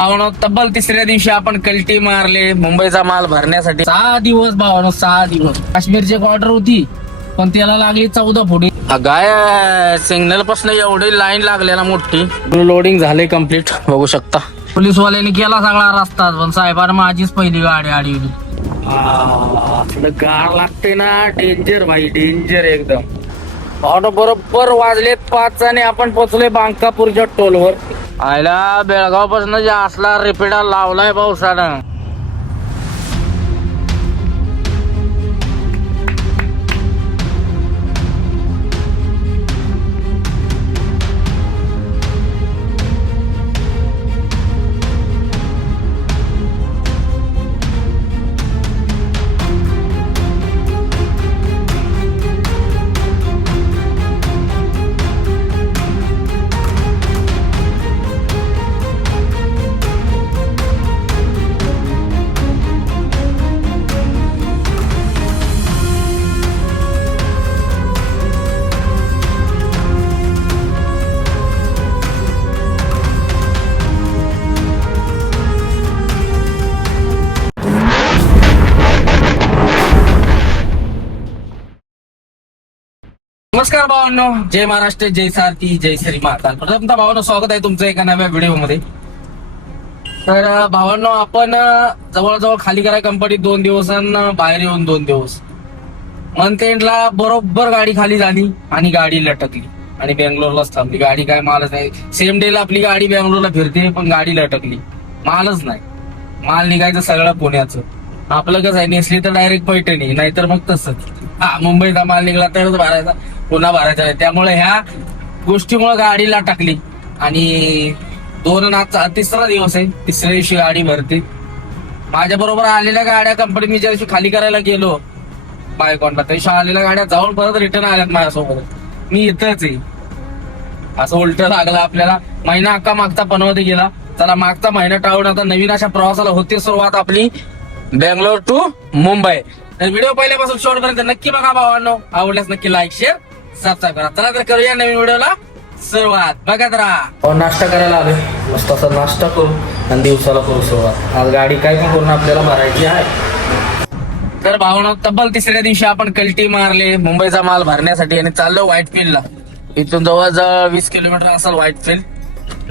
भावानो तब्बल तिसऱ्या दिवशी आपण कल्टी मारले मुंबईचा माल भरण्यासाठी. 6 दिवस भावानो, 6 दिवस. काश्मीरची एक ऑर्डर होती पण त्याला लागली 14 फुटी. गाय सिग्नल पासून एवढी लाईन लागलेला मोठी. लोडिंग झाले कम्प्लीट, बघू शकता. पोलीसवाल्यांनी केला सगळा रस्ता, पण साहेबांना माझीच पहिली गाडी अडवली. गार लागते ना, डेंजर भाई, डेंजर एकदम. ऑटो बरोबर वाजलेत 5 आणि आपण पोहोचलोय बांकापूरच्या टोलवर. आयला बेळगाव पासून जे असला रिपीडा लावलाय पावसानं. नमस्कार भावांनो, जय महाराष्ट्र, जय सारथी, जय श्री माता. प्रथमतः भावांनो स्वागत आहे तुमचं एका नव्या व्हिडिओ मध्ये. तर भावांनो आपण जवळजवळ खाली कराय कंपनी 2 दिवस आणि बाहेर येऊन 2 दिवस. मंथ एंडला बरोबर गाडी खाली झाली आणि गाडी लटकली आणि बेंगलोरलाच थांबली. गाडी काय मालच नाही. सेम डेला आपली गाडी बेंगलोरला फिरते पण गाडी लटकली, मालच नाही. माल निघायचं सगळं पुण्याचं. आपलं कसं आहे, नेसली तर डायरेक्ट पैठणी, नाहीतर मग तसंच. मुंबईचा माल निघाला तरच भरायचा, पुन्हा भरायचा आहे. त्यामुळे ह्या गोष्टीमुळे गाडीला टाकली आणि 3रा दिवस आहे. तिसऱ्या दिवशी गाडी भरते. माझ्या बरोबर आलेल्या गाड्या कंपनी मी ज्या दिवशी खाली करायला गेलो बायकॉनला, त्या दिवशी आलेल्या गाड्या जाऊन परत रिटर्न आल्यात माझ्यासोबत. मी इथंच आहे. असं उलट लागलं आपल्याला. महिना अख्खा मागचा पनवती गेला. चला मागचा महिना टाळून आता नवीन अशा प्रवासाला होते सुरुवात आपली, बेंगलोर टू मुंबई. तर व्हिडिओ पहिल्यापासून शेवटपर्यंत नक्की बघा भावांनो. आवडल्यास नक्की लाईक, शेअर, सबस्क्राईब करा. चला तर करूया नवीन व्हिडिओला सुरुवात. बघत राहा. नाश्ता करायला आले, मस्त असा नाश्ता करू आणि दिवसाला करू सुरुवात. आज गाडी काय पण करून आपल्याला भरायची आहे. तर भावांनो तब्बल तिसऱ्या दिवशी आपण कल्टी मारले मुंबईचा माल भरण्यासाठी आणि चाललो व्हाईटफील्डला. इथून जवळजवळ 20 किलोमीटर असेल व्हाईटफील्ड.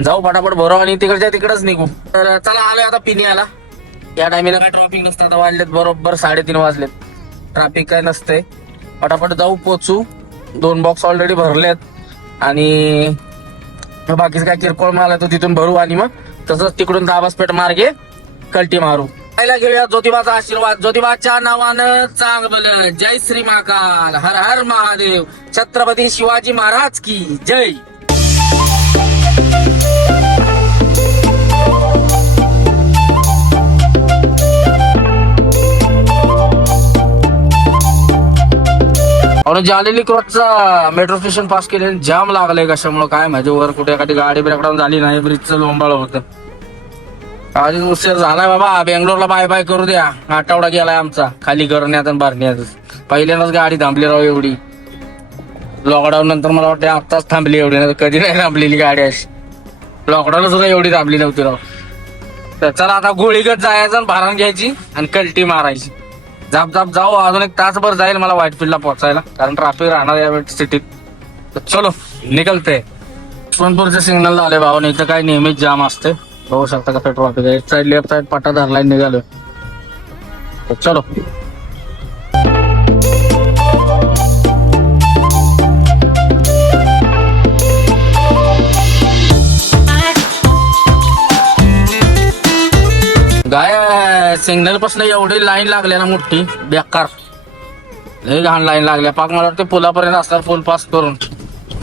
जाऊ फटाफट भरू आणि तिकडच निघू. तर चला आलोय आता पिण्याला. या टायमिंगला काय ट्रॅफिक नसतं. आता वाजलेत बरोबर 3:30 वाजलेत. ट्रॅफिक काय नसतंय. फटाफट जाऊ, पोचू. 2 बॉक्स ऑलरेडी भरलेत आणि बाकीच काय किरकोळ माल आहे तो तिथून भरू आणि मग तसंच तिकडून दाबासपेठ मार्गे कल्टी मारू. पहिला घेऊया ज्योतिबाचा आशीर्वाद. ज्योतिबाच्या नावानं चांगलं. जय श्री महाकाल, हर हर महादेव, छत्रपती शिवाजी महाराज की जय. आणि जालेली क्रॉसचा मेट्रो स्टेशन पास केले, जाम लागले. कशामुळे काय माहिती, वर कुठे एखादी गाडी ब्रेकडाऊन झाली नाही, ब्रिजचं लोंबाळ होतं. आधीच उशीर झालाय बाबा. बेंगलोरला बाय बाय करू द्या. आठवडा गेलाय आमचा खाली करण्यात आणि भरण्यात. पहिल्यांदाच गाडी थांबली राव एवढी. लॉकडाऊन नंतर मला वाटतं आत्ताच थांबली एवढी, नाही कधी नाही थांबलेली गाडी अशी. लॉकडाऊन सुद्धा एवढी थांबली नव्हती राव. तर चला आता गोळीगत जायचं आणि भारण घ्यायची आणि कल्टी मारायची. जाप जाऊ. अजून 1 तासभर जाईल मला व्हाईटफील्डला पोहोचायला, कारण ट्रॅफिक राहणार या सिटीत. तर चलो निकलते. यशवंतपूरचे सिग्नल झाले भावाने. इथं काय नेहमीच जाम असते. बघू शकता कसं ट्रॅफिक आहे. एक साईड लेफ्ट साईड पट्टा धरलाय, निघालोय. तर चलो. गाय सिग्नल पासून एवढी लाईन लागली ना मोठी, बेकार. लई घाण लाईन लागल्या. पाक मला वाटतं पुलापर्यंत असतात फुल पास करून.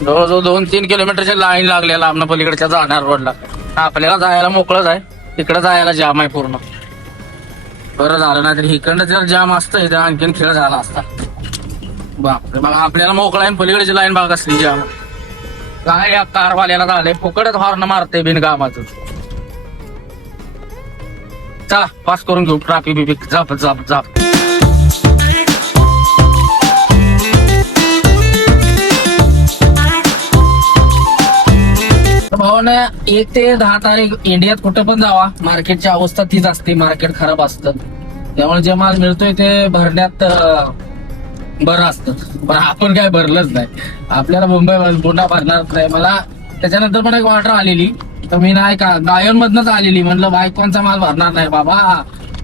जवळजवळ 2-3 किलोमीटरची लाईन लागलेला आमना पलीकडच्या जाणार रोडला. आपल्याला जायला मोकळच आहे, तिकडे जायला जाम आहे पूर्ण. बरं झालं नाही तरी इकडनं जर जाम असतं तर आणखीन खेळ झाला असता. बापरे, बघा आपल्याला मोकळा आहे, पलीकडची लाईन बघा कसली जाम. काय या कारवाल्याला झालंय, फुकटच हॉर्न मारते बिनकामाचं. चला पास करून घेऊ. ट्रॅफिक बिफिक जाप जाप जाप. भावाने 1 ते 10 तारीख इंडियात कुठं पण जावा, मार्केटची अवस्था तीच असते, मार्केट खराब असतं. त्यामुळे जे माल मिळतोय ते भरण्यात बरं असतं. पण आपण काय भरलंच नाही, आपल्याला मुंबई पुन्हा भरणारच नाही. मला त्याच्यानंतर पण एक ऑर्डर आलेली, तर मी नाही का गायन मधनच आलेली, म्हणलं बायकोंचा माल भरणार नाही बाबा,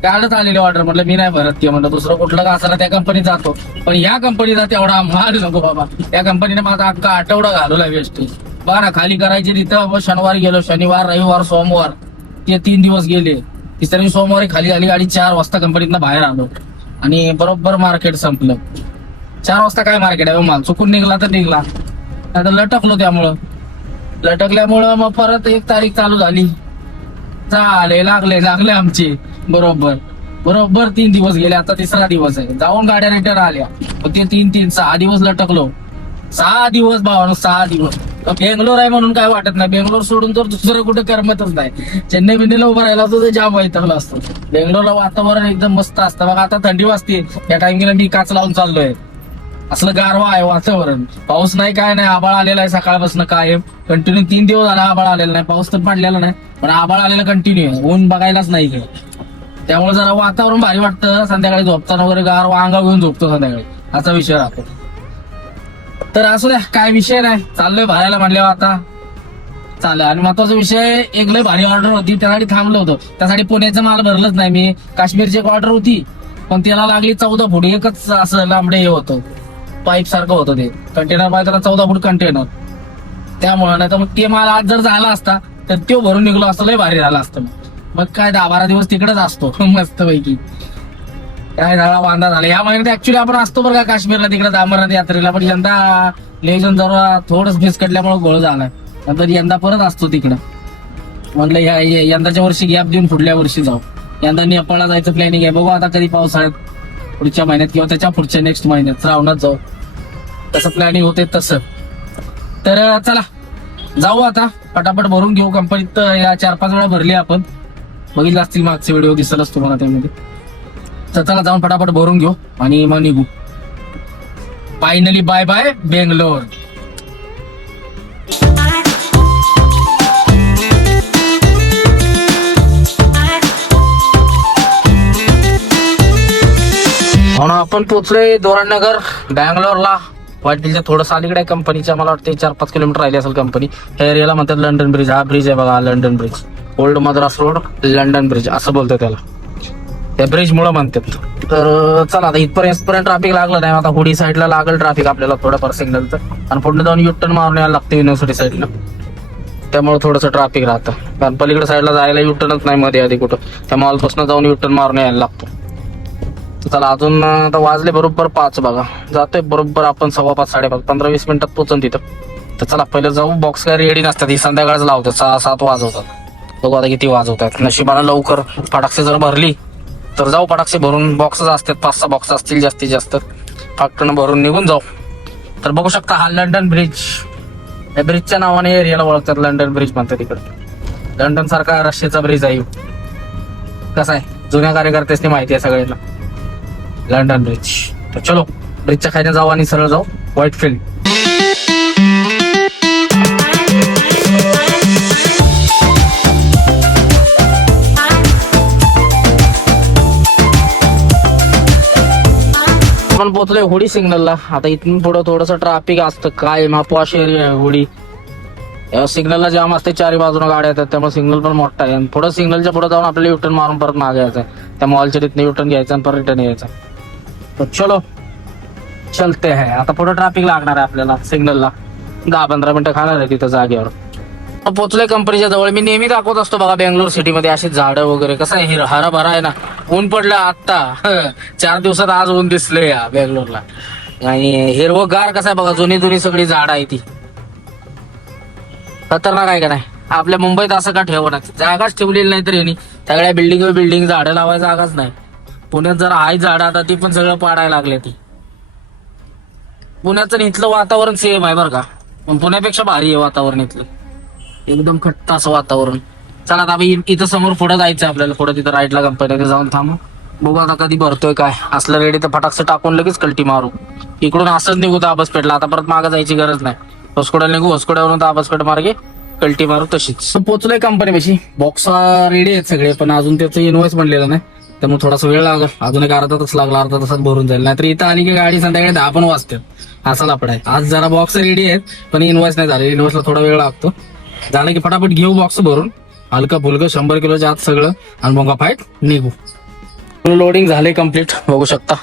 कालच आलेली ऑर्डर, म्हटलं मी नाही भरत ते, म्हणलं दुसरं कुठलं का असं त्या कंपनीत जातो, पण या कंपनीचा तेवढा माल नको बाबा. या कंपनीने माझा अख्खा आठवडा घालवला वेस्टेज. बघा ना, खाली करायची तिथं शनिवारी गेलो, शनिवार रविवार सोमवार ते 3 दिवस गेले. तिसऱ्या दिवशी सोमवारी खाली आली गाडी, 4 वाजता कंपनीतनं बाहेर आलो आणि बरोबर मार्केट संपलं. 4 वाजता काय मार्केट आहे, माल चुकून निघला तर निघला, आता लटकलो. त्यामुळं लटकल्यामुळं मग परत 1 तारीख चालू झाली, लागले आमचे बरोबर 3 दिवस गेले, आता 3रा दिवस आहे. जाऊन गाड्या रिटर्न आल्या, मग ते 6 दिवस लटकलो. 6 दिवस भावानो, 6 दिवस. बेंगलोर आहे म्हणून काय वाटत नाही, बेंगलोर सोडून तर दुसरं कुठं करमतच नाही. चेन्नई बिंडीला उभं राहिला असतो ते जाम वैतागला असतो. बेंगलोरला वातावरण एकदम मस्त असतं. बघा आता थंडी वाजते, या टाइमिंगला मी काच लावून चाललोय, असलं गारवा आहे वातावरण. पाऊस नाही काय नाही, आबाळ आलेला आहे सकाळपासून कायम कंटिन्यू. 3 दिवस झाला आबाळ आलेला नाही, पाऊस तर पडलेला नाही, पण आबाळ आलेला कंटिन्यू आहे, ऊन बघायलाच नाही इकडे. त्यामुळे जरा वातावरण भारी वाटतं. संध्याकाळी झोपताना वगैरे गारवा अंगावर घेऊन झोपतो संध्याकाळी, असा विषय राहतो. तर असू द्या, काय विषय नाही, चाललोय भरायला म्हणल्यावर आता चालेल. आणि महत्वाचा विषय, एक लय भारी ऑर्डर होती, त्यासाठी थांबलो होतो. त्यासाठी पुण्याचा माल भरलंच नाही मी. काश्मीरची एक ऑर्डर होती, पण त्याला लागली 14 फूट, एकच असं लांबडे हे होतं, पाईप सारखं होतं ते कंटेनर, पाहिजे त्याला 14 फूट कंटेनर. त्यामुळे नाही तर मग ते माल आज जर झाला असता तर तो भरून निघलो असतं, लय भारी झाला असतं. मग काय 10-12 दिवस तिकडेच असतो मस्त पैकी. काय झाला वांदा झाला. या महिन्यात ऍक्च्युली आपण असतो बरं का काश्मीरला, तिकडे अमरनाथ यात्रेला, पण यंदा लेजन जरा थोडंच फिसकटल्यामुळे गोळ झालाय. नंतर यंदा परत असतो तिकडं. म्हटलं यंदाच्या वर्षी गॅप देऊन पुढल्या वर्षी जाऊ. यंदा नेपाळला जायचं प्लॅनिंग आहे, बघू आता कधी पावसाळ्यात, पुढच्या महिन्यात किंवा त्याच्या पुढच्या नेक्स्ट महिन्यात श्रावणात जाऊ, तसं प्लॅनिंग होते तसं. तर चला जाऊ आता, पटापट भरून घेऊ. कंपनीत या 4-5 वेळा भरली आपण, बघितलं असतील मागचे व्हिडिओ, दिसलच तुम्हाला त्यामध्ये. तर चला जाऊन फटाफट भरून घेऊ आणि मग निघू. Finally bye bye Bangalore. म्हणून आपण पोहोचलोय धोरणनगर बँगलोरला. वाटतील थोडंस अलीकडे कंपनीच्या, मला वाटतं 4-5 किलोमीटर राहिले असेल कंपनी. ह्या एरियाला म्हणतात लंडन ब्रिज. हा ब्रिज आहे बघा, London bridge, old Madras road London bridge असं बोलतोय त्याला, त्या ब्रिज मुळे म्हणतात. तर चला आता इथपर्यंत ट्रॅफिक लागलं नाही. आता हुडी साईडला लागल ट्रॅफिक आपल्याला थोडंफार सिग्नलचं, आणि पुढे जाऊन युटर्न मारून यायला लागतं युनिव्हर्सिटी साईडला, त्यामुळे थोडंसं ट्रॅफिक राहतं. कारण पलीकडे साईडला जायला युटर्नच नाही मध्ये आधी कुठं, त्या मॉलपासून जाऊन युटर्न मारून यायला लागतो. तर चला अजून आता वाजले बरोबर 5 बघा, जातोय बरोबर आपण 5:15-5:30 15-20 मिनिटात पोहोचून तिथं. तर चला पहिलं जाऊ. बॉक्स काय रेडी नसतात, ही संध्याकाळच लावतात, 6-7 वाजवतात. बघू आता किती वाजवतात. नशिबाला लवकर फटाक्षे जर भरली तर जाऊ फटाक्षे भरून. बॉक्सच असतात, 5-6 बॉक्स असतील जास्तीत जास्त, फाटकन भरून निघून जाऊ. तर बघू शकता हा लंडन ब्रिज, या ब्रिजच्या नावाने एरियाला ओळखतात, लंडन ब्रिज म्हणतात तिकडे. लंडन सारखा रशियाचा ब्रिज आहे. कसा आहे, जुन्या कार्यकर्त्यासनी माहिती आहे सगळ्यांना लंडन ब्रिज. तर चलो ब्रिजच्या खायला जाऊ आणि सरळ जाऊ व्हाईटफील्ड. आपण पोहोचलोय होडी सिग्नलला. आता इथून पुढं थोडंसं ट्रॅफिक असतं, काय पॉश एरिया आहे होडी. सिग्नलला जाम असते, 4 बाजूला गाड्या येतात, त्यामुळे सिग्नल पण मोठा आहे. आणि पुढं सिग्नलच्या पुढे जाऊन आपल्याला युटर्न मारून परत मागे यायचं, त्या मॉलच्या तिथनं युटर्न घ्यायचं आणि परत रिटर्न यायचं. तर चलो चलते है. आता पुढे ट्रॅफिक लागणार आहे आपल्याला सिग्नलला, 10-15 मिनिटं खाणार आहे तिथं जागेवर. पोचलोय कंपनीच्या जवळ. मी नेहमी दाखवत असतो बघा बेंगलोर सिटीमध्ये अशी झाडं वगैरे, कसं आहे हराभरा आहे ना. ऊन पडलं आता 4 दिवसात, आज ऊन दिसले या बेंगलोरला. आणि हिरवगार कसं आहे बघा, जुनी सगळी झाडं आहे ती. खतरनाक आहे का नाही. आपल्या मुंबईत असं का ठेवणार, जागाच ठेवलेली नाही तर यांनी, सगळ्या बिल्डिंग झाडं लावायला जागाच नाही. पुण्यात जर आहे झाडं, आता ती पण सगळं पाडायला लागले. ती पुण्याचं इथलं वातावरण सेम आहे बरं का, पण पुण्यापेक्षा भारी आहे वातावरण इथलं, एकदम खट्ट असं वातावरण. चला आता इथं समोर पुढे जायचं आपल्याला, पुढे तिथं राईटला कंपनी जाऊन थांबू. बघू आता कधी भरतोय काय. असलं रेडी तर फटाकसे टाकून लगेच कल्टी मारू. इकडून असंच निघू तर आबसपेठला, आता परत मागे जायची गरज नाही. होसकोड्याला निघू, होसकोड्यावरून तर आबसपेठ मार्गे कल्टी मारू तशीच पोहोचलोय कंपनीपाशी. बॉक्स रेडी आहेत सगळे, पण अजून त्याचं इन्व्हॉइस बनलेलं नाही, त्यामुळे थोडासा वेळ लागला. अजून एक अर्धा तास लागला, अर्धा तासात भरून जाईल. नाहीतर इथं आली की गाडी संध्याकाळी 10 पण वाजतात. असा लफडा आहे. आज जरा बॉक्स रेडी आहेत पण इन्व्हॉइस नाही झाले. इन्व्हॉइसला थोडा वेळ लागतो. झालं की फटाफट घेऊ बॉक्स भरून, हलका फुलकं 100 किलोच्या आत सगळं, आणि मग फाईट निघू. लोडिंग झाले कम्प्लीट, बघू शकता.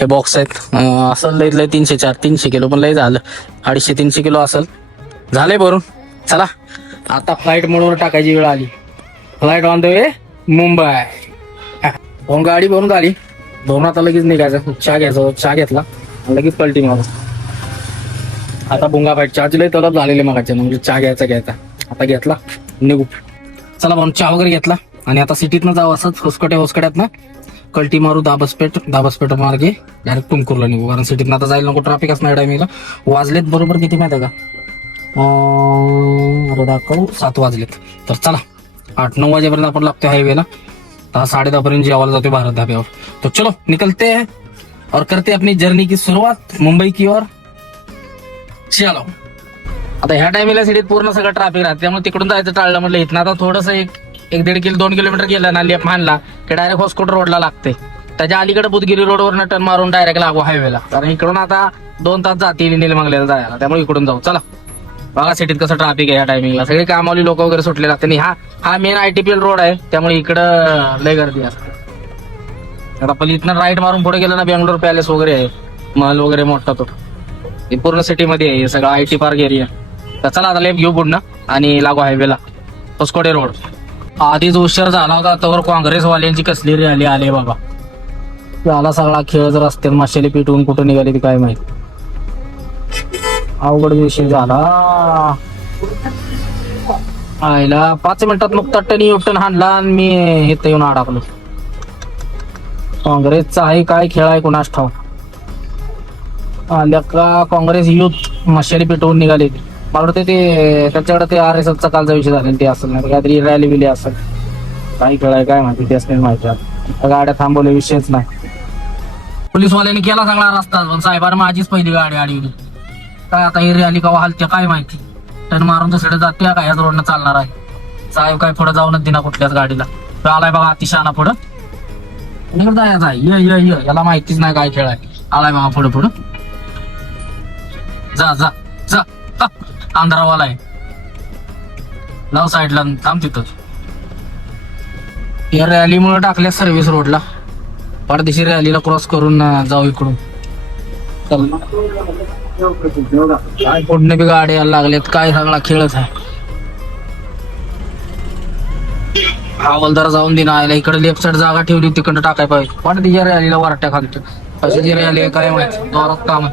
हे बॉक्स आहेत. असं लय 300 किलो, पण लय झालं 250-300 किलो असेल. झाले भरून. चला आता फ्लाईट मोडवर टाकायची वेळ आली. Flight on the way Mumbai. गाडी भरून झाली. भरून आता लगेच निघायचं. चहा घ्यायचा, चहा घेतला लगेच पलटी मारू. आता भुंगा फाईट. चहाची लय तलब झालेली मगाच्या, म्हणजे चहा घ्यायचा आता घेतला, निघू. चला भाऊ चहा वगैरे घेतला आणि आता सिटीतनं जाऊ. असंच होसकड्यात कल्टी मारू दाबसपेठ मार्गे डायरेक्ट तुमकुरला निघू. कारण सिटीतनं आता जायला नको, ट्रॅफिक असणार टायमिंगला. वाजलेत बरोबर किती माहिती आहे का? दाखवू 7 वाजलेत. तर चला 8-9 वाजेपर्यंत आपण लागतो हायवेला. 10-10:30 पर्यंत जेवायला जातो भारत धाब्यावर. तो चलो निकलते हैं और करते अपनी जर्नी की सुरुवात मुंबई की ओर. चलो. आता ह्या टायमिंगला सिटीत पूर्ण सगळं ट्रॅफिक राहते, त्यामुळे तिकडून जायचं टाळलं. म्हटलं इथनं आता थोडंसं 1-1.5-2 किलोमीटर गेलं ना लेफ्ट मानला की डायरेक्ट होस्कोट रोडला लागते. त्याच्या अलीकडे बुधगिरी रोडवर टर्न मारून डायरेक्ट लागू हायवेला. कारण इकडून आता 2 तास जातील निलमंगल्याला जायला, त्यामुळे इकडून जाऊ. चला बघा सिटीत कसं ट्रॅफिक आहे या टायमिंगला. सगळे कामावली लोक वगैरे सुटले लागते. हा मेन ITPL रोड आहे, त्यामुळे इकडं लय गर्दी असते. आता पण इथनं राईट मारून पुढे गेलं ना, बेंगलोर पॅलेस वगैरे आहे, महल वगैरे मोठा तो. हे पूर्ण सिटीमध्ये आहे सगळं IT पार्क एरिया. तर चला आता लेफ्ट घेऊ पुढनं आणि लागू हायवेला होस्कोटे रोड. आधीच उशीर झाला होता, तर काँग्रेसवाल्यांची कसली रॅली आली बाबा. झाला सगळा खेळ. जर रस्त्यात माशाली पिटवून कुठं निघाली ती काय माहिती. अवघड विषय झाला. आयला 5 मिनिटात नुकता टनी युटर्न हाणला आणि मी इथं येऊन अडकलो. काँग्रेसचा आहे काय खेळ आहे कुणास ठाऊक. आल्या का काँग्रेस युथ मशाली पेटवून निघाली. मला वाटतं ते त्याच्याकडे ते RSSचा कालचा विषय झाला ते असेल, नाही काहीतरी रॅली बिली असेल. काही खेळ आहे काय माहिती, त्याच नाही माहिती. गाड्या थांबवल्या विषयच नाही. पोलीसवाल्यांनी केला सगळा रस्ता, पण साहेबांना माझीच पहिली गाडी अडवली. काय आता ही रॅली कवा हलते काय माहिती. टर्न मारून दुसरीकडे जाते का ह्याच रोडनं चालणार आहे. साहेब काय पुढे जाऊनच दिना कुठल्याच गाडीला. आलाय बघा अतिशहाणा पुढं. इकडे जायचं आहे. याला माहितीच नाही काय खेळ आहे. आलाय बघा पुढं. जा आंध्रावाला आहे. लाव साईडला, थांब तिथं. या रॅलीमुळे टाकल्या सर्व्हिस रोडला. परदेशी रॅलीला क्रॉस करून जाऊ इकडून. काय पुढे बी गाडी यायला लागल्यात. काय सगळा खेळच आहे. हवालदार जाऊन दिना आयला. इकडे लेफ्ट साईड जागा ठेवली, तिकडं टाकाय पाहिजे. पण तिच्या रॅलीला वारट्या खालतो. कशाची रॅली काय माहिती, जोरात काम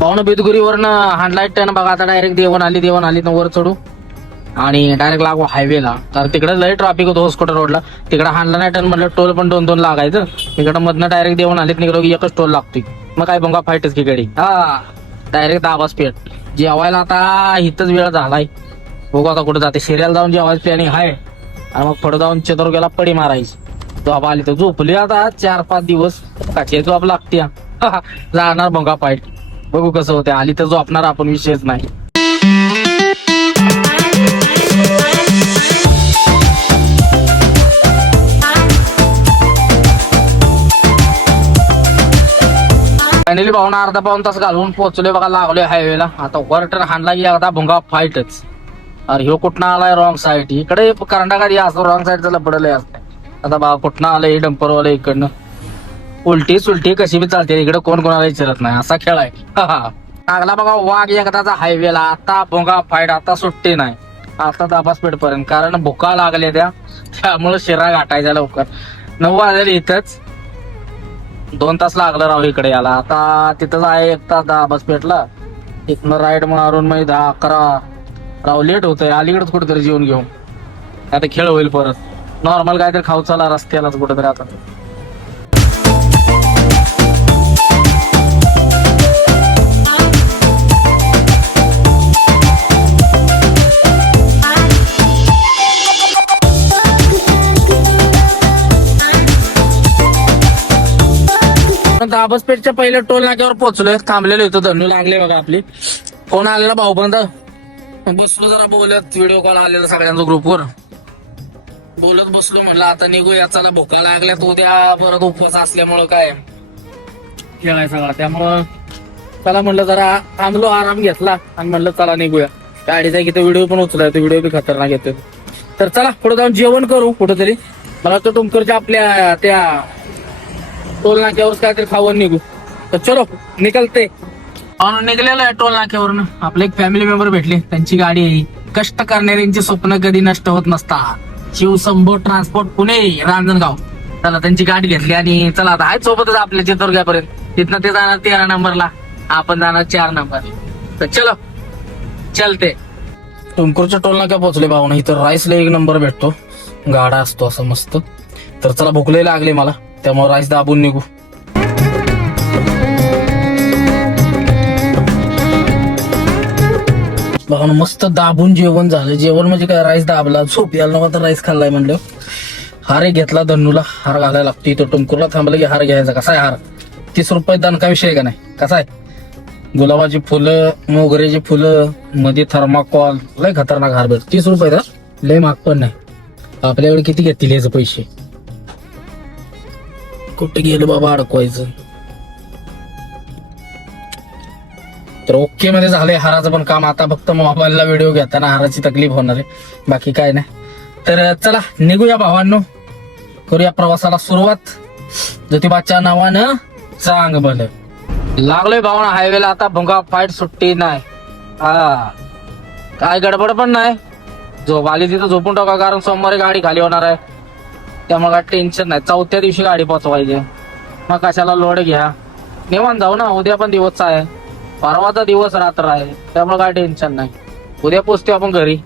पाहुणं. बेदगुरीवरनं हांडलाय टर्न बघा. आता डायरेक्ट देवण आली वर चढू आणि डायरेक्ट लागू हायवेला. तर तिकडे लय ट्रॅफिक होतो होस्कोटा रोडला. तिकडे हांडला नाही टर्न म्हटलं टोल पण 2-2 लागायचं. तिकडं मधनं डायरेक्ट देवण आलीत निघलो की एकच टोल लागतोय. मग काय बंगा फाईटच की गाडी. डायरेक्ट दाबास पेठ. जेवायला आता इथंच वेळ झालाय. बघू आता कुठं जाते. शिर्याला जाऊन जेवायचं प्लॅनिंग आहे आणि मग पुढे जाऊन चित्रदुर्गाला पडी मारायची. झोप आली तर झोपली आता 4-5 दिवस. काची झोप लागते. जाणार बंगा फाईट. बघू कसं होते. आली तर झोपणार आपण, विषयच नाही. फायनली भावना अर्धा-पाऊण तास घालवून पोहोचलोय बघा. लागलोय हायवेला. आता वर टर्न हाणला की आता भुंगा फाईटच. अरे ह्यो कुठनं आलाय रॉंग साईड. इकडे करंडा गाडी असतो रॉंग साईडचा लपडलंय असते. आता बघा कुठनं आलंय डंपरवाला इकडनं. उलटी सुलटी कशी बी चालते. इकडे कोण कोणाला विचारत नाही, असा खेळ आहे. लागला बघा वाघ एकदाचा हायवेला. आता भोंगा फाईट. आता सुट्टी नाही. आता दाबास पेठ पर्यंत. कारण भुका लागल्या त्यामुळे शिरा गाठायच्या लवकर. 9 वाजले इथंच. 2 तास लागलं राव इकडे याला. आता तिथंच आहे 1 तास दाबास पेठला. इथनं राईड मारून मग 10-11 राव लेट होतंय. अलीकडेच कुठेतरी जेवून घेऊन आता खेळ होईल परत. नॉर्मल काहीतरी खाऊ चला रस्त्यालाच कुठेतरी. आता दाबसपेठच्या पहिल्या टोल नाक्यावर पोहोचलोय. थांबलेलो होतो. धन्यू लागले बघा आपली. फोन आलेला भाऊ बंद बसलो जरा बोलत, व्हिडिओ कॉल आलेला सगळ्यांचा ग्रुपवर, बोलत बसलो. म्हटलं आता निघूया, चला भुका लागल्यात, उद्या परत उपवास असल्यामुळं काय खेळाय सगळा, त्यामुळं चला म्हणलं जरा थांबलो, आराम घेतला आणि म्हणलं चला निघूया. गाडीचा किती व्हिडिओ पण उचलाय, व्हिडिओ बी खतरनाक येतो. तर चला पुढे जाऊन जेवण करू कुठेतरी. मला तर तुमकडच्या आपल्या त्या टोल नाक्यावर काहीतरी खावं निघू. तर चलो निकलते. निघलेलो आहे टोल नाक्यावरून. आपले एक फॅमिली मेंबर भेटले, त्यांची गाडी आहे. कष्ट करणाऱ्यांची स्वप्न कधी नष्ट होत नसतात. शिवशंभो ट्रान्सपोर्ट पुणे रांजणगाव. चला त्यांची गाडी घेतली आणि चला आता आहे सोबतच आपल्या चित्तोडग्यापर्यंत. तिथनं ते जाणार 13 नंबरला, आपण जाणार 4 नंबर. तर चलो चलते. तुमकडच्या टोल नाक्या पोहोचले भावना. इथं राईसला 1 नंबर भेटतो, गाडा असतो असं मस्त. तर चला भुकले लागले मला, त्यामुळे राईस दाबून निघू. बघा मस्त दाबून जेवण झालं. जेवण म्हणजे काय, राईस दाबला, झोप यायला नव्हता, राईस खाल्लाय म्हणलं. हार एक घेतला, धन्नूला हार घालायला लागतो. इथं टुमकुरला थांबलं की हार घ्यायचा. कसा आहे हार? 30 रुपये दान, काय विषय का नाही? कसा आहे? गुलाबाची फुलं, मोगऱ्याची फुलं, मध्ये थर्माकॉल, लय खतरनाक हार भेट. 30 रुपये लय महाग पण नाही. आपल्याकडे किती घेतील याचे पैसे? कुठे गेलं बाबा अडकवायचं. तर ओके मध्ये झालंय हाराचं पण काम. आता फक्त मोबाईलला व्हिडिओ घेताना हाराची तकलीफ होणार आहे, बाकी काय नाही. तर चला निघूया भावांनो, करूया प्रवासाला सुरुवात. ज्योतिबाच्या नावानं चांग भलं. लागलोय भावना हायवेला आता. भुंगा फाईट सुट्टी नाही. हा काय गडबड पण नाही. झोप आली तिथं झोपून टाका, कारण सोमवारी गाडी खाली होणार आहे. त्यामुळे काय टेन्शन नाही. 4थ्या दिवशी गाडी पोचवायची, मग कशाला लोड घ्या. निवांत जाऊ ना, उद्या पण दिवस आहे, परवाचा दिवस रात्र आहे, त्यामुळे काय टेन्शन नाही. उद्या पोचते आपण घरी,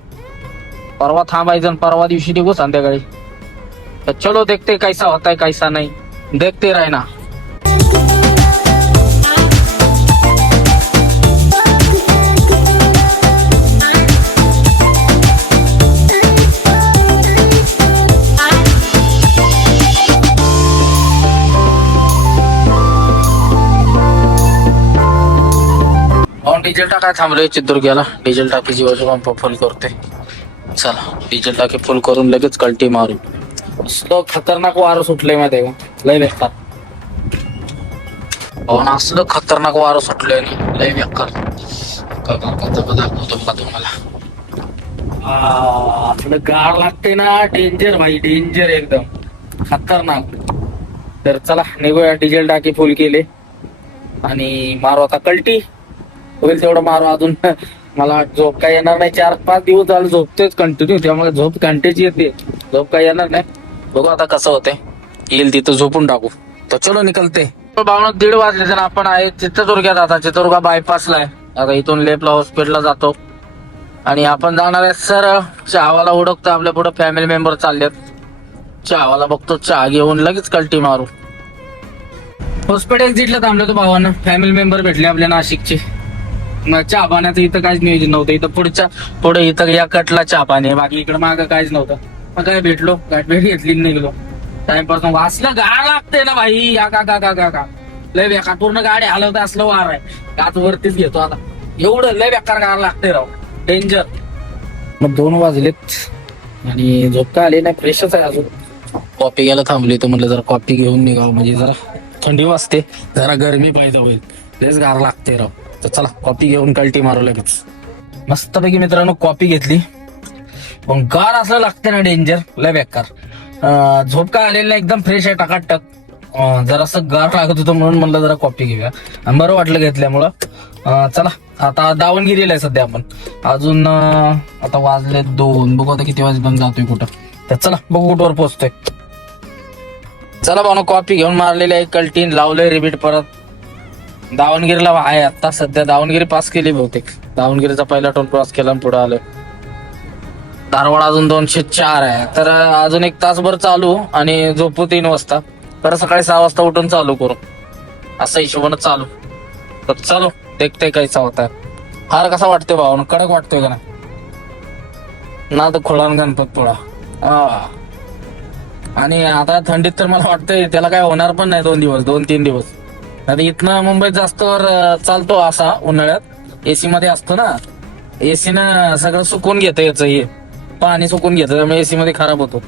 परवा थांबायचं आणि परवा दिवशी निघू संध्याकाळी. तर चलो देखते कैसा होता है कैसा नाही, देखते राहना. डिझेल टाकाय थांबलोय चित्रदुर्ग्याला. डिझेल टाकी जीवाच्या पंप फुल करते. चला डिझेल टाकी फुल करून लगेच कल्टी मारू. असलं खतरनाक वारं सुटलंय माहिती का, लय बेकार. असलं खतरनाक वारं सुटलंय ना, लय बेकार. दाखवतो बघा तुम्हाला. असलं गार लागते ना, डेंजर भाई, डेंजर एकदम खतरनाक. तर चला निघूया. डिझेल टाकी फुल केले आणि मारू आता कल्टी. होईल तेवढं मारू. अजून मला झोप काय येणार नाही. 4-5 दिवस झाले झोपतेच कंटिन्यू, त्यामुळे झोप कंटिन्यू येते, झोप काय येणार नाही. बघू आता कसं होतंय. येईल तिथं झोपून टाकू. तर चलो निकलते. 1:30 वाजले तर आपण आहे चित्रदुर्गात. आता चित्रदुर्गा बायपासला आहे. आता इथून लेपला हॉस्पिटलला जातो आणि आपण जाणार आहे सरळ चहावाला. ओळखतो आपल्या पुढे फॅमिली मेंबर चाललेत. चहावाला बघतो, चहा घेऊन लगेच कल्टी मारू. हॉस्पिटल एक्झिटला थांबलो तो भावांना. फॅमिली मेंबर भेटले आपल्या नाशिकचे. चहा पाण्याचं इथं काहीच नियोजन नव्हतं. इथं पुढे इथं या कटला चहा पाणी, बाकी इकडे मागं काहीच नव्हतं. मग काय भेटलो, गाठ भेट घेतली, निघलो. टाइमपास वाचलं. गाड लागते ना भाई, या का लय बेकार. पूर्ण गाडी हलवता असलं वार आहे. गाठ वरतीच घेतो आता, एवढं लय बेकार गाड लागते राव, डेंजर. मग 2 वाजलेत आणि झोप काय आली नाही, फ्रेशच आहे अजून. कॉफी घ्यायला थांबली तर म्हटलं जरा कॉफी घेऊन निघावं, म्हणजे जरा थंडी वाजते, जरा गरमी पाहिजे होईल, लयच गार लागते राव. तर चला कॉफी घेऊन कल्टी मारू लगेच. मस्तपैकी मित्रांनो कॉफी घेतली, पण गार असं लागते ना, डेंजर, लय बेकार. झोप काय आलेली नाही, एकदम फ्रेश आहे, टकाटक. जरासं गार लागत होतं म्हणून म्हणलं जरा कॉफी घेऊया, बरं वाटलं घेतल्यामुळं. चला आता दावणगिरीला आहे सध्या आपण. अजून आता वाजले 2, बघू आता किती वाजता जातोय कुठं. तर चला बघू कुठवर पोहोचतोय. चला भाऊ कॉफी घेऊन मारलेली आहे, कल्टीन लावलंय रिपीट परत. दावणगिरीला आहे आता सध्या. दावणगिरी पास केली बहुतेक. दावणगिरीचा पहिला टोल क्रॉस केला आणि पुढे आलोय. धारवाड अजून 204 आहे. तर अजून 1 तासभर चालू आणि झोपू 3 वाजता. तर सकाळी 6 वाजता उठून चालू करू, असं हिशोबानं चालू. तर चालू देखते कैसा होता है. हार कसा वाटतोय भाऊ, कडक वाटतोय का ना तर खोळान गणपत थोडा. आणि आता थंडीत तर मला वाटतंय त्याला काय होणार पण नाही 2 दिवस, 2-3 दिवस. आता इथनं मुंबईत जास्त वर चालतो असा उन्हाळ्यात, एसी मध्ये असतं ना, एसी ना सगळं सुकून घेतं, याचं हे पाणी सुकून घेतं, त्यामुळे एसी मध्ये खराब होतो.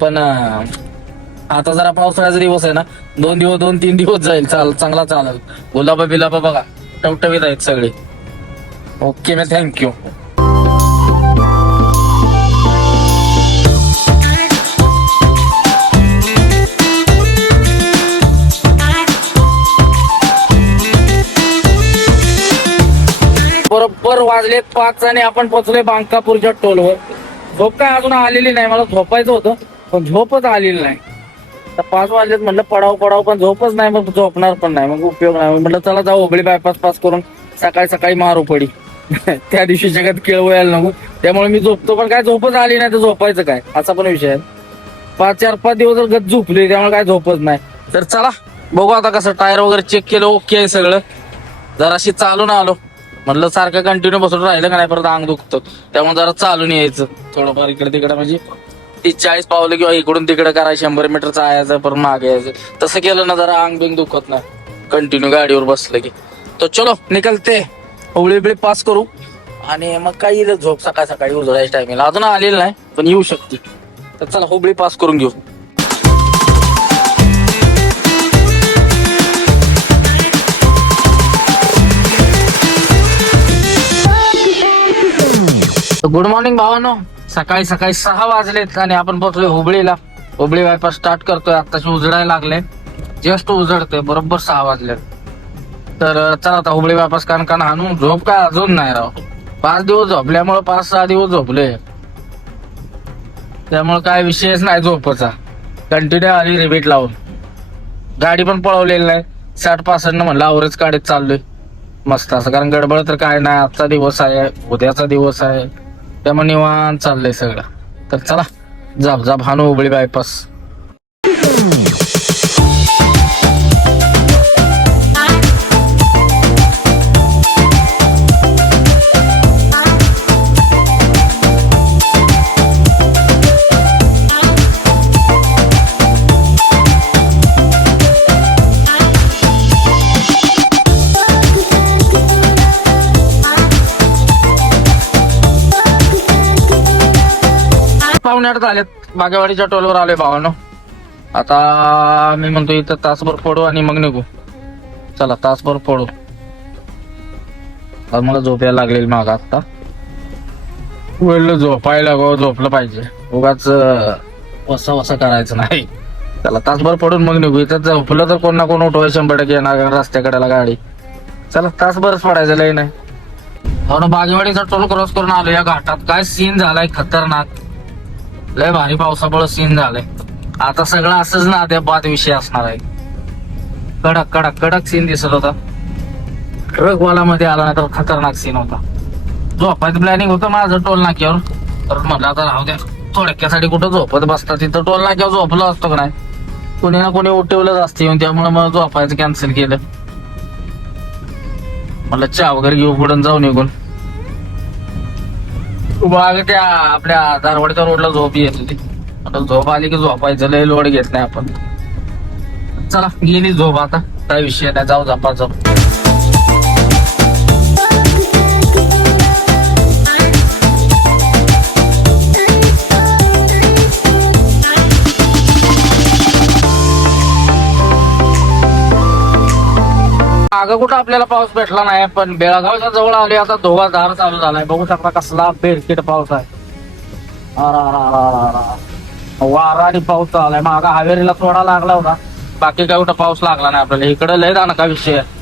पण आता जरा पावसाळ्याचा दिवस आहे ना, 2-3 दिवस जाईल, चांगला चालेल. गुलाबा बिलाबा बघा टवटवीत आहेत सगळे. ओके मी थँक्यू. बरोबर वाजलेत 5 आणि आपण पोहोचलोय बांकापूरच्या टोलवर. झोप काय अजून आलेली नाही, मला झोपायचं होतं पण झोपच आलेली नाही. तर 5 वाजलेत, म्हटलं पडाव पण झोपच नाही, मग झोपणार पण नाही, मग उपयोग नाही. म्हटलं चला जाऊ हुबळी बायपास पास करून सकाळी मारू पडी. त्या दिवशी जगात केळ व्हायला नको, त्यामुळे मी झोपतो, पण काय झोपच आली नाही तर झोपायचं काय, असा पण विषय आहे. 4-5 दिवस गत झोपले, त्यामुळे काय झोपच नाही. तर चला बघू आता कसं. टायर वगैरे चेक केलं, ओके आहे सगळं. जराशी चालून आलो, म्हटलं सारखं कंटिन्यू बसून राहिलं का नाही परत अंग दुखतं, त्यामुळे जरा चालून यायचं थोडंफार इकडे तिकडे. म्हणजे 30-40 पावलं किंवा इकडून तिकडे करायचं, 100 मीटरचं यायचं परत मागे यायचं. तसं केलं ना जरा अंग बिंग दुखत नाही कंटिन्यू गाडीवर बसलं की. तो चलो निकलते, हुबळी पास करू आणि मग काही झोप सकाळी उजळायच्या टायमिंगला. अजून आलेलं नाही पण येऊ शकते. तर चला हुबळी पास करून घेऊ. गुड मॉर्निंग भावानो. सकाळी 6 वाजलेत आणि आपण पोहोचलोय हुबळीला. हुबळी बायपास स्टार्ट करतोय. आताशी उजडायला लागले, जस्ट उजडते, बरोबर 6 वाजलेत. तर चला आता हुबळी बायपास कान हाणून. झोप काय अजून नाही राव, 5 दिवस झोपल्यामुळे 5-6 दिवस झोपले, त्यामुळे काय विषयच नाही झोपचा. कंटिन्यू आली रिपीट लावून. गाडी पण पळवलेली नाही, 60-65 म्हणलं अवरेज काढत चाललोय मस्त असं. कारण गडबड तर काय नाही, आजचा दिवस आहे, उद्याचा दिवस आहे, त्यामुळे निवांत चाललंय सगळं. तर चला जाब हाणू हुबळी बायपास. पाहुण्यात आलेत, बागेवाडीच्या टोलवर आलोय भावानो. आता मी म्हणतो इथं तासभर पडू आणि मग निघू. चला तासभर पडू. मला झोप यायला लागलेली माग. आता वेळ झोपायला झोपलं पाहिजे, उगाच वसा करायचं नाही. चला तासभर पडून मग निघू. इथं झोपलं तर कोण ना कोण उठवाय 100% येणार रस्त्याकडेला गाडी. चला तासभरच पडायचं लय नाही. बागेवाडीचा टोल क्रॉस करून आलो. या घाटात काय सीन झालाय खतरनाक, लय भारी पावसामुळे सीन झालंय. आता सगळं असंच ना त्या बाद विषय असणार आहे. कडक सीन दिसत होता. ट्रकवाला मध्ये आला नाही तर खतरनाक सीन होता. झोपायचं प्लॅनिंग होतं माझं टोल नाक्यावर, तर म्हटलं आता राहू द्या, थोडक्यासाठी कुठं झोपत बसतात. तिथं टोल नाक्यावर झोपलो असतो का नाही, कोणी ना कोणी उठवलंच असते येऊन, त्यामुळे मग झोपायचं कॅन्सल केलं. म्हटलं चहा वगैरे घेऊ पुढून जाऊ निघून. बाग त्या आपल्या धारवाडच्या रोडला झोप येत होती. आता झोप आली की झोपायचं, लय लोड घेत नाही आपण. चला गेली झोप, आता काय विषय नाही, जाऊ झोपा जाऊ. मागं कुठं आपल्याला पाऊस भेटला नाही, पण बेळगावच्या जवळ आले आता धोवाधार चालू झालाय. बघू शकता कसला बेरकीट पाऊस आहे. वारा आणि पाऊस चाललाय. मागा हावेरीला थोडा लागला होता, बाकी काय कुठं पाऊस लागला नाही आपल्याला. इकडे लय दाणका विषय आहे.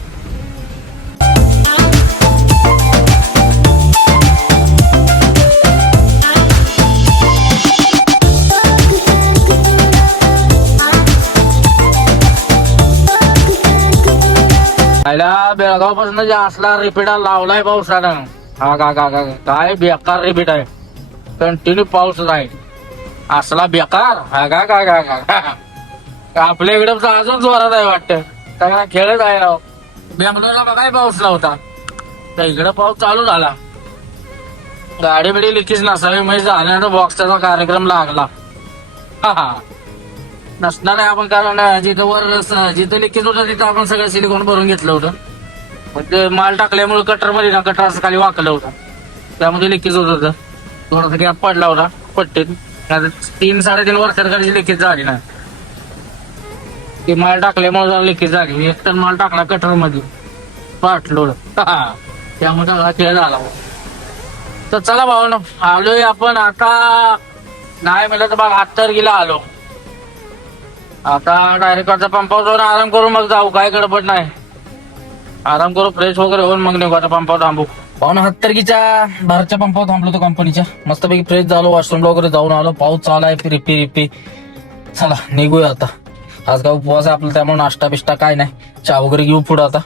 बेळगाव पासून जे असला रिपीट लावलाय पावसानं, हा काय बेकार रिपीट आहे. कंटिन्यू पाऊस आहे असला बेकार. हा आपल्या इकडे अजून जोरात आहे वाटतं, काय खेळत आहे राव. बेंगलोरला काय पाऊस नव्हता, तर इकडे पाऊस चालू झाला. गाडी बिडी लिखीच नसावी म्हणजे झाल्यानंतर बॉक्सचा कार्यक्रम लागला. हा नसणार आहे आपण, कारण जिथं लिकेज होतं तिथं आपण सगळं सिलिकॉन भरून घेतलं होतं. म्हणजे माल टाकल्यामुळे कटर मध्ये ना कटर असं खाली वाकलं होतं, त्यामध्ये लिकेज होत होतं. थोडासा गॅप पडला होता पट्टीत. 3-3.5 वर्षांची लिकेज झाली ना, ते माल टाकल्यामुळे लिकेज झाली. एक टन माल टाकला कटर मध्ये, पाटलोड. त्यामुळे सगळा खेळ झाला. तर चला भावना, आलोय आपण आता. नाही म्हणलं तर बघ 78 आलो. आता डायरेक्ट पंपावर जाऊन आराम करू, मग जाऊ. काय गडबड नाही, आराम करू, फ्रेश वगैरे होऊन मग निघू. आता पंपावर थांबू. पाहुणा 78 भारतच्या पंपावर थांबलो होतो कंपनीच्या. मस्तपैकी फ्रेश झालो, वॉशरूमला वगैरे जाऊन आलो. पाऊस चालू आहे फिरी. चला निघूया आता. आज काय उपवास आहे आपला, त्यामुळे नाश्ता बिष्टा काय नाही. चहा वगैरे घेऊ पुढं. आता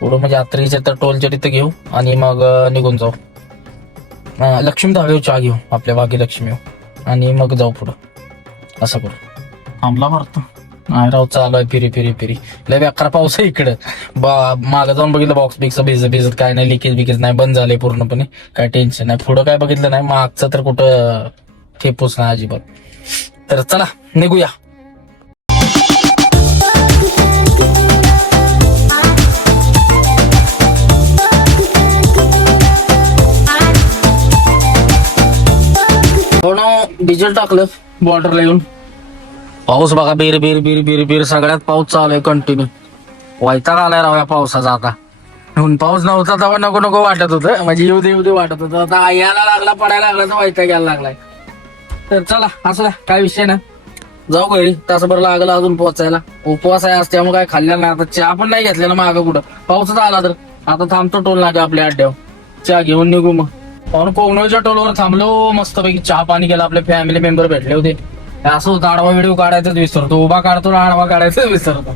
पुढं म्हणजे 78 तर टोलच्या तिथं घेऊ आणि मग निघून जाऊ. लक्ष्मी धाब्यावर चहा घेऊ, आपल्या भाग्यलक्ष्मी, आणि मग जाऊ पुढं. असं करू. थांबला भरतो नाही राव, चालू आहे फिरी. लय बेकार पाऊस आहे इकडं. मागं जाऊन बघितलं, बॉक्स बिक्स भिजत काय नाही, लिकेज नाही, बंद झाले पूर्णपणे. काय टेन्शन नाही. पुढं काय बघितलं नाही, मागचं तर कुठं ठेपूच नाही अजिबात. तर चला निघूया. डिझेल टाकलं बॉर्डरला येऊन. पाऊस बघा, बीर सगळ्यात पाऊस चालू आहे कंटिन्यू. वैताग आलाय राव या पावसाचा आता. पाऊस नव्हता तेव्हा नको वाटत होतं, म्हणजे येऊ दे वाटत होतं. आता यायला लागला, पडायला लागला तर वैताग यायला लागलाय. तर चला असला काय विषय ना, जाऊ घरी. तासभर लागला अजून पोहोचायला. उपवास आहे आज, त्यामुळे काय खाल्लेलं नाही. आता चहा पण नाही घेतलेला मागं कुठं. पाऊसच आला तर आता थांबतो टोल नाका आपल्या अड्ड्यावर, चहा घेऊन निघू. मग पाहून कोंगणोळच्या टोलवर थांबलो, मस्तपैकी चहा पाणी केला. आपले फॅमिली मेंबर भेटले होते. असं होतं, आडवा व्हिडिओ काढायचाच विसरतो, उभा काढतो आडवा काढायचाच विसरतो.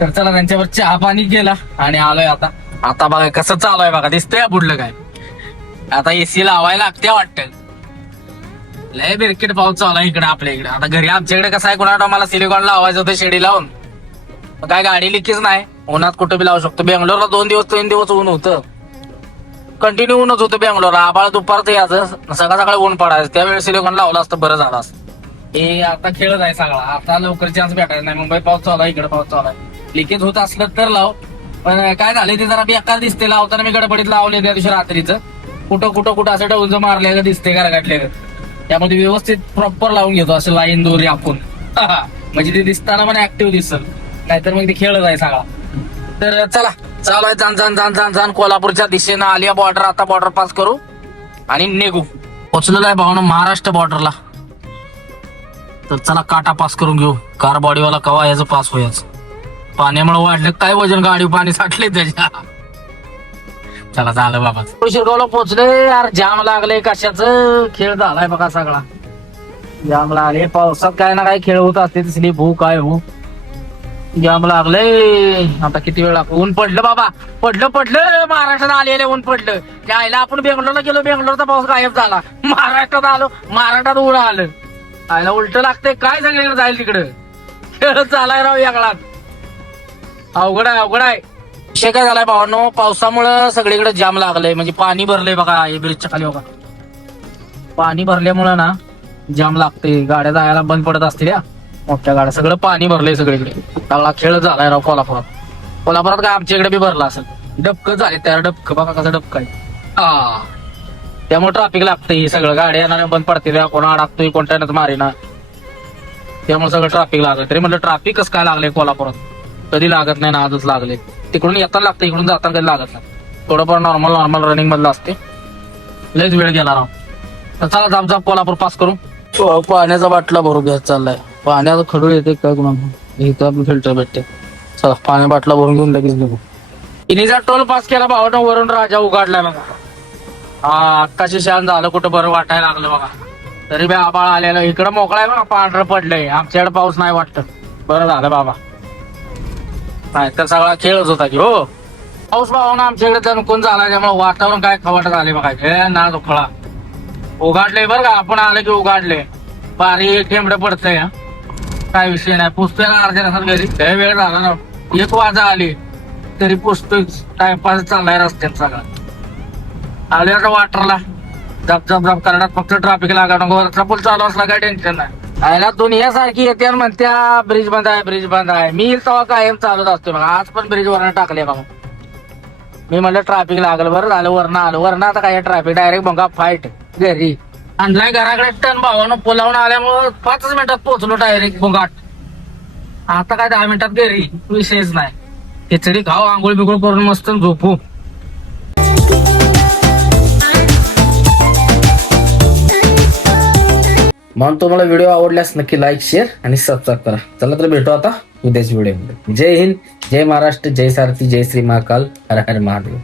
तर चला त्यांच्यावर चहा पाणी केला आणि आलोय आता. आता बघा कसं चालू आहे बघा, दिसतंय पुढलं काय. आता एसी लावायला लागते वाटतं. लय बिरकीट पाऊस चालू आहे इकडे आपल्या इकडे. आता घरी आमच्याकडे कसं आहे, कोणा मला सिलिकॉन लावायचं होतं शेडी लावून. काय गाडी लिकीच नाही, उन्हात कुठं बी लावू शकतो. बेंगलोरला 2-3 दिवस ऊन होतं, कंटिन्यू ऊनच होतं बेंगलोरला. आबाळ दुपारचं याचं, सकाळ ऊन पडायचं. त्यावेळेस सिलिकॉन लावलं असतं बरं झालं असतं. हे आता खेळच आहे सगळा. आता लवकर चान्स भेटायचा नाही. मुंबई पाऊस चालू आहे, इकडे पाऊस चालू आहे. लिकेज होत असलं तर लाव, पण काय झालं ते जरा बेकार दिसते. लावताना मी गडबडीत लावले त्या दिवशी रात्रीचं. कुठं असं डवून मारलेलं दिसते गारगाटलेलं. त्यामध्ये व्यवस्थित प्रॉपर लावून घेतो, असं लाईन दोरी आपण. म्हणजे ते दिसताना पण ऍक्टिव्ह दिसत, नाहीतर मग ते खेळच आहे सगळा. तर चला चालू आहे जाण कोल्हापूरच्या दिशेनं. आलिया बॉर्डर, आता बॉर्डर पास करू आणि निघू. पोचलेलं आहे भावना महाराष्ट्र बॉर्डरला. तर चला काटा पास करून घेऊ. कार बॉडीवाला कवा याचं पास होयाचं. पाण्यामुळे वाढलं काय वजन, गाडी पाणी साठले त्याच्या. चला झालं बाबा, शिरगावला पोचले. यार जाम लागले, कशाचं खेळ झालाय बघा सगळा. जाम लागले. पावसात काय ना काय खेळ होत असते, तसली भू काय हो. जाम लागले. आता किती वेळ लागतो. ऊन पडलं बाबा, पडलं महाराष्ट्रात आलेले ऊन पडलं. त्याला आपण बेंगलोरला गेलो, बेंगलोरचा पाऊस गायब झाला. महाराष्ट्रात आलो, महाराष्ट्रात ऊन आलं. आयला उलट लागतंय काय, सगळीकडे जाईल तिकडं. खेळ झालाय राव यागळात. अवघड आहे. विषय काय झालाय भावांनो, पावसामुळं सगळीकडे जाम लागलंय. म्हणजे पाणी भरलंय बघा, हे ब्रिजच्या खाली बघा. पाणी भरल्यामुळं ना जाम लागते. गाड्या जायला बंद पडत असतील या मोठ्या गाड्या. सगळं पाणी भरलंय सगळीकडे. सगळा खेळ झालाय राव कोल्हापुरात काय आमच्या इकडे बी भरला असेल. डबकं झाले त्या डबकं बघा, कसं डबकं आहे. त्यामुळे ट्रॅफिक लागतंय. हे सगळं गाड्या येणाऱ्या बंद पडतील. कोणा अडकतोय, कोणत्यानं मारेना. त्यामुळे सगळं ट्रॅफिक लागलं. तरी म्हटलं ट्रॅफिक कसं काय लागलंय कोल्हापुरात. कधी लागत नाही ना, आजच लागले. तिकडून येताना लागतं, इकडून जाताना कधी लागत नाही. थोडंफार नॉर्मल रनिंग मधलं असते. लयच वेळ गेला राव. तर चला जाम कोल्हापूर पास करू. पाण्याचा बाटला भरू घ्या चाललाय. पाण्याचं खडूळ येते काय कुणा, इथं आपलं फिल्टर भेटते. चला पाणी बाटला भरून घेऊन लगेच निघू. इनीचा टोल पास केला भावानं, वरून राजा उघडलाय बघा. आत्ताची शान झालं, कुठं बरं वाटायला लागलं बघा. तरी बी आबाळ आलेलं. इकडं मोकळा आहे बघा, पांढरं पडलंय. आमच्याकडे पाऊस नाही वाटत. बरं झालं बाबा, नाही तर सगळा खेळच होता की हो. पाऊस भावानं आमच्याकडे दणकून झाला, त्यामुळे वातावरण काय खवट झाले बघा. हे ना दुखळा उघडले बरं का. आपण आलं की उघडले, बारीक ठेंबडं पडतंय. काय विषय नाही, पुसतोय ना अर्ध्या तासात घरी. लय वेळ झाला ना, 1 वाजा आली तरी पुसतोय. टाइमपास चाललाय रस्त्यात सगळा. आले आता वाटरला, जप करण्यात फक्त ट्रॅफिक लागा नको. वरचा पूल चालू असला काय टेन्शन नाही. आयला दुनिया सारखी येते आणि म्हणत्या ब्रिज बंद आहे. मी तेव्हा कायम चालूच असतो बघा. आज पण ब्रिज वरनं टाकले बघा. मी म्हणलं ट्रॅफिक लागलं, बरं झालं वरनं आता काय ट्रॅफिक डायरेक्ट बघा फाईट घरी आणलाय घराकडे टन. भावानं पुलावून आल्यामुळं 5 मिनिटात पोहोचलो डायरेक्ट बोंगाट. आता काय 10 मिनिटात घरी, विषयच नाही. खिचडी खाऊ, आंघोळ बिघोळ करून मस्त झोपू. म्हणून तुम्हाला व्हिडिओ आवडल्यास नक्की लाईक, शेअर आणि सबस्क्राईब करा. चला तर भेटू आता उद्याच्या व्हिडिओमध्ये. जय हिंद, जय महाराष्ट्र, जय सारथी, जय श्री महाकाल, हर हर महादेव.